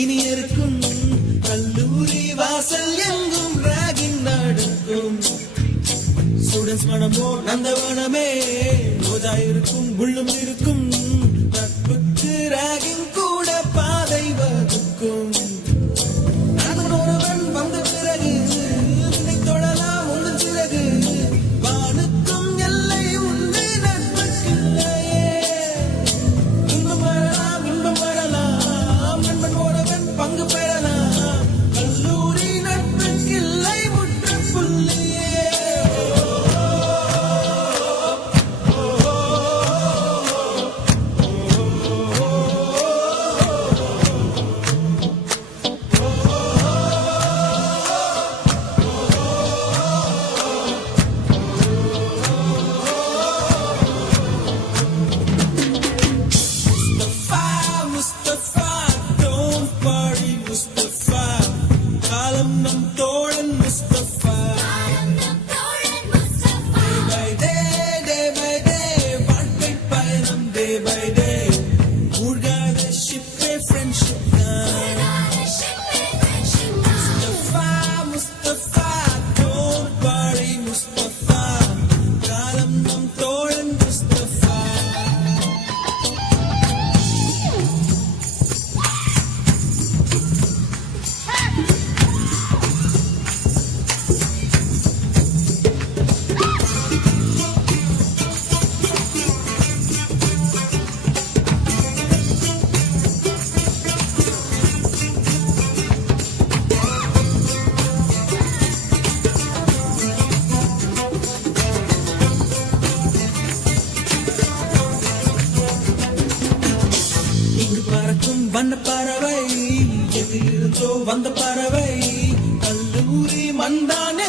இனி இருக்கும் கல்லூரி வாசல் எங்கும் ராகிங் நடக்கும். ஸ்டூடெண்ட்ஸ் மனமோ நந்தவனமே, ரோஜா இருக்கும் புள்ளும் இருக்கும், நட்புக்கு ராகிங் கூட பாதை வகுக்கும். நான் ஒருவன் வந்த பிறகு உன்னை தொடலாம் உங்கள் சிறகு, வானுக்கும் எல்லை உண்டு நட்புக்கில்லையே. இன்பம் வரலாம் இன்பம் வரலாம், நண்பன் ஒருவன் பங்கு பெறலாம், கல்லூரி நட்புக்கில்லை முற்றுப்புள்ளியே. Mustafa, don't worry Mustafa, காலம் நம் தோழன் Mustafa. Day by day, வாழ்க்கை பயணம் day by day, மூழ்காத ஷிப்பே ஃப்ரெண்ட்ஷிப் தான். Mustafa, don't worry Mustafa, காலம் நம் தோழன் Mustafa. இங்கு பறக்கும் வண்ண பறவை, எதிலிருந்தோ வந்த பறவை, கல்லூரி மண்தான்